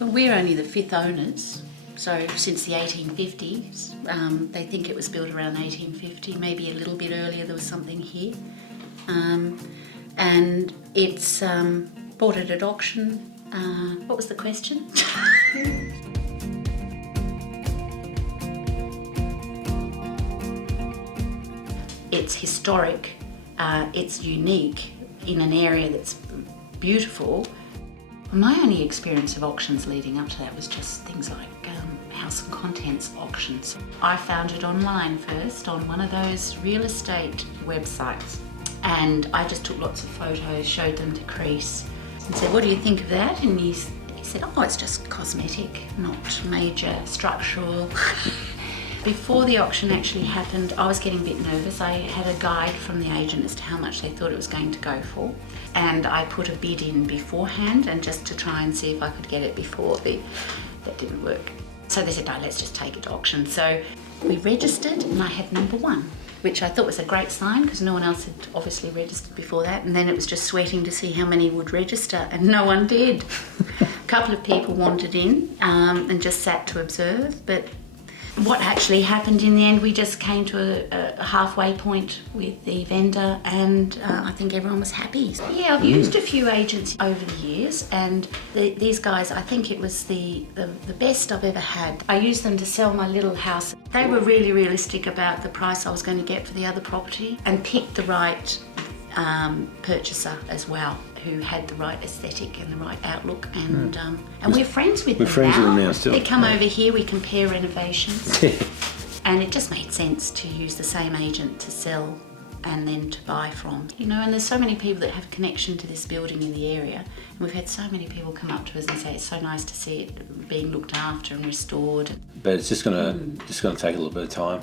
Well, we're only the fifth owners, so since the 1850s. They think it was built around 1850, maybe a little bit earlier there was something here. And it's bought it at auction. What was the question? It's historic, it's unique in an area that's beautiful. My only experience of auctions leading up to that was just things like house and contents auctions. I found it online first on one of those real estate websites, and I just took lots of photos, showed them to Chris and said, what do you think of that? And he said, oh, it's just cosmetic, not major structural. Before the auction actually happened, I was getting a bit nervous. I had a guide from the agent as to how much they thought it was going to go for. And I put a bid in beforehand, and just to try and see if I could get it before that didn't work. So they said, no, let's just take it to auction. So we registered and I had number one, which I thought was a great sign because no one else had obviously registered before that. And then it was just sweating to see how many would register, and no one did. A couple of people wandered in and just sat to observe, but what actually happened in the end, we just came to a halfway point with the vendor, and I think everyone was happy. Yeah, I've used a few agents over the years, and these guys, I think it was the best I've ever had. I used them to sell my little house. They were really realistic about the price I was going to get for the other property, and picked the right purchaser as well, who had the right aesthetic and the right outlook, and we're friends with them now. We're friends with them now still. They come over here, we compare renovations, and it just made sense to use the same agent to sell and then to buy from. You know, and there's so many people that have a connection to this building in the area, and we've had so many people come up to us and say it's so nice to see it being looked after and restored. But it's just gonna take a little bit of time.